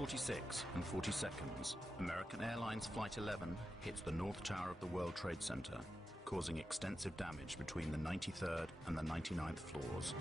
10:46 and 40 seconds, American Airlines Flight 11 hits the North Tower of the World Trade Center, causing extensive damage between the 93rd and the 99th floors.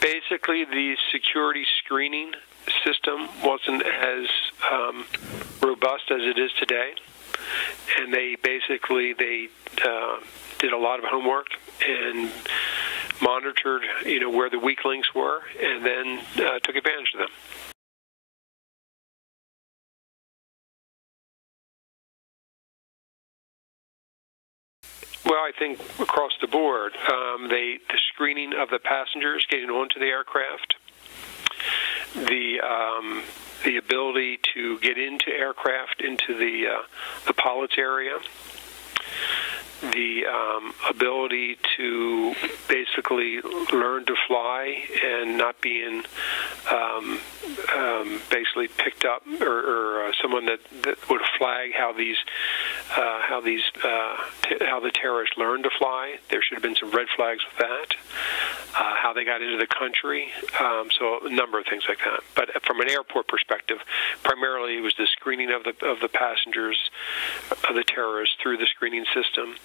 Basically, the security screening system wasn't as robust as it is today, and they did a lot of homework and monitored, where the weak links were, and then took advantage of them. Well, I think across the board, the screening of the passengers getting onto the aircraft, the ability to get into aircraft, into the pilots area, the ability to basically learn to fly and not being basically picked up, or someone that would flag how the terrorists learned to fly. There should have been some red flags with that. How they got into the country, so a number of things like that. But from an airport perspective, primarily it was the screening of the passengers, of the terrorists through the screening system,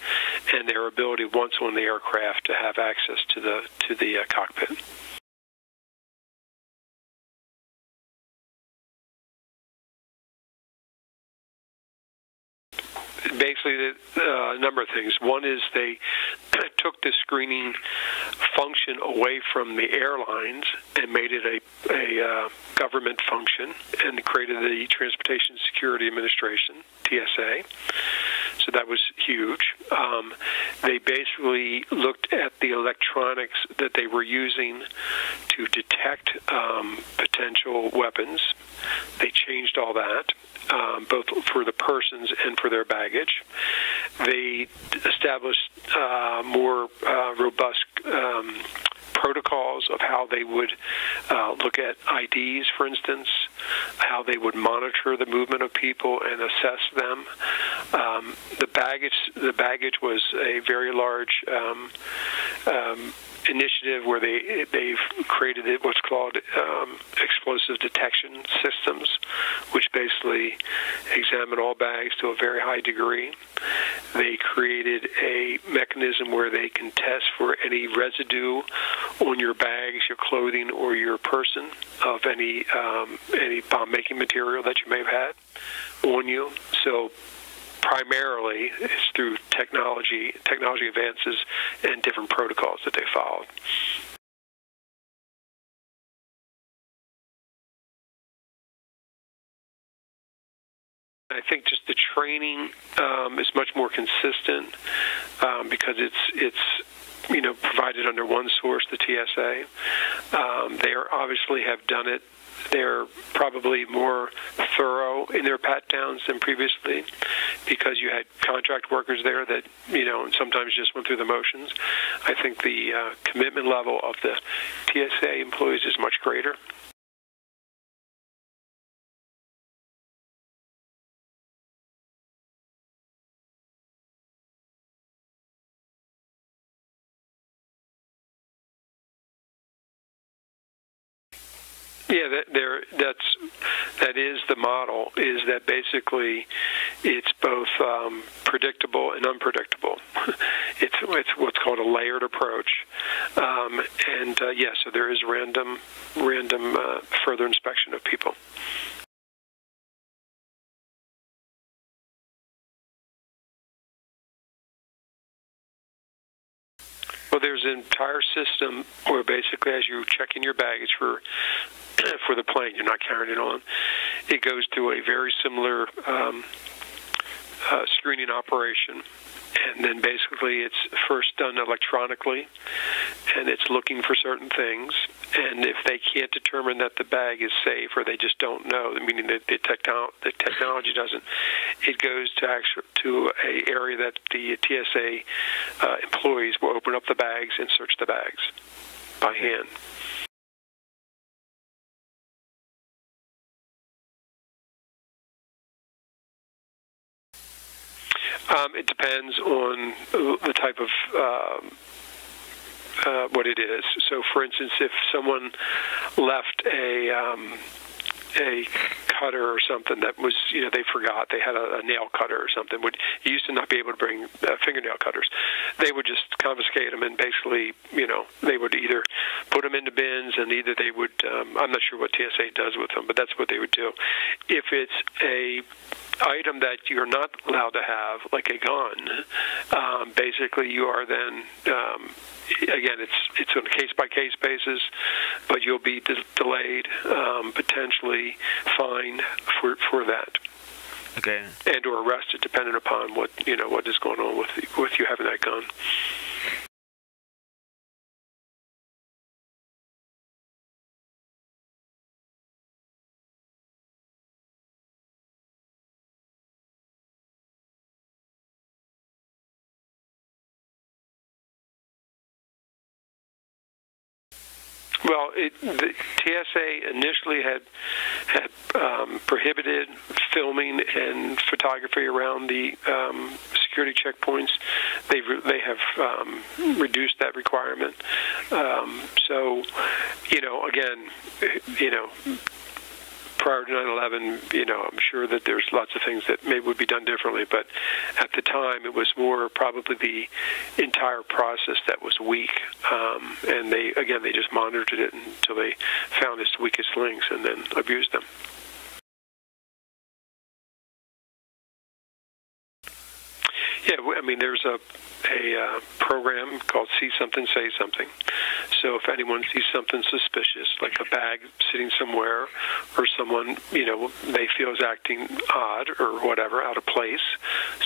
and their ability once on the aircraft to have access to the cockpit. basically a number of things. One is they took the screening function away from the airlines and made it a government function and created the Transportation Security Administration, TSA. So that was huge. They basically looked at the electronics that they were using to detect potential weapons. They changed all that, both for the persons and for their baggage. They established more robust protocols of how they would look at IDs, for instance, how they would monitor the movement of people and assess them. The baggage was a very large initiative where they've created what's called explosive detection systems, which basically examine all bags to a very high degree. They created a mechanism where they can test for any residue on your bags, your clothing, or your person of any bomb-making material that you may have had on you. So primarily it's through technology advances and different protocols that they followed. I think just the training is much more consistent because it's provided under one source, the TSA. They obviously have done it. They're probably more thorough in their pat-downs than previously because you had contract workers there that, sometimes just went through the motions. I think the commitment level of the TSA employees is much greater. Yeah, that is the model. Is that basically it's both predictable and unpredictable. It's what's called a layered approach, so there is random further inspection of people. Well, there's an entire system where basically as you check in your baggage for the plane, you're not carrying it on, it goes through a very similar screening operation. And then basically it's first done electronically, and it's looking for certain things. And if they can't determine that the bag is safe, or they just don't know, meaning that the technology doesn't, it goes to a area that the TSA employees will open up the bags and search the bags by hand. It depends on the type of what it is. So, for instance, if someone left a cutter or something that was, they forgot, they had a nail cutter or something, you used to not be able to bring fingernail cutters. They would just confiscate them and basically, they would either put them into bins and either they would, I'm not sure what TSA does with them, but that's what they would do. If it's a item that you're not allowed to have, like a gun, basically you are then, again, it's on a case-by-case basis, but you'll be delayed, potentially fined for that. Okay. And or arrested, depending upon what is going on with you having that gun. Well, the TSA initially had prohibited filming and photography around the security checkpoints. They have reduced that requirement. Prior to 9/11, I'm sure that there's lots of things that maybe would be done differently, but at the time it was more probably the entire process that was weak, and they just monitored it until they found its weakest links and then abused them. Yeah, I mean, there's a program called See Something, Say Something. So if anyone sees something suspicious, like a bag sitting somewhere, or someone, they feel is acting odd or whatever, out of place.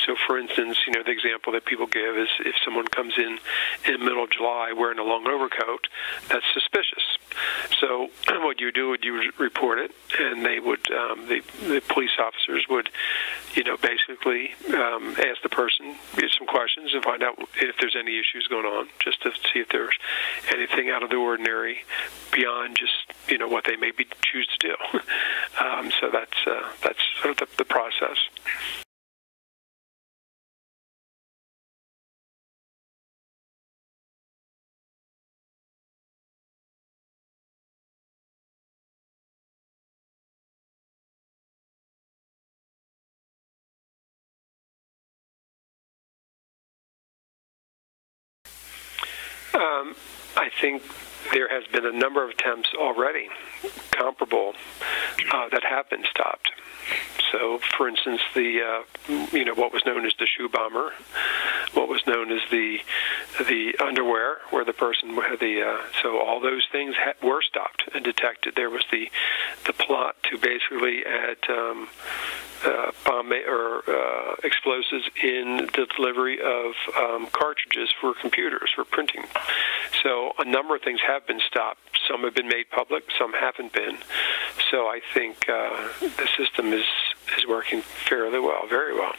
So, for instance, the example that people give is if someone comes in the middle of July wearing a long overcoat, that's suspicious. So what you do would you report it, and they would, the police officers would, basically ask the person some questions and find out if there's any issues going on, just to see if there's anything out of the ordinary beyond just what they maybe choose to do. So that's sort of the process. I think there has been a number of attempts already comparable that have been stopped. So, for instance, what was known as the shoe bomber, what was known as the underwear, where the person had so all those things were stopped and detected. There was the plot to basically add bomb or explosives in the delivery of cartridges for computers, for printing. So a number of things have been stopped. Some have been made public, some haven't been. So I think the system is working fairly well, very well.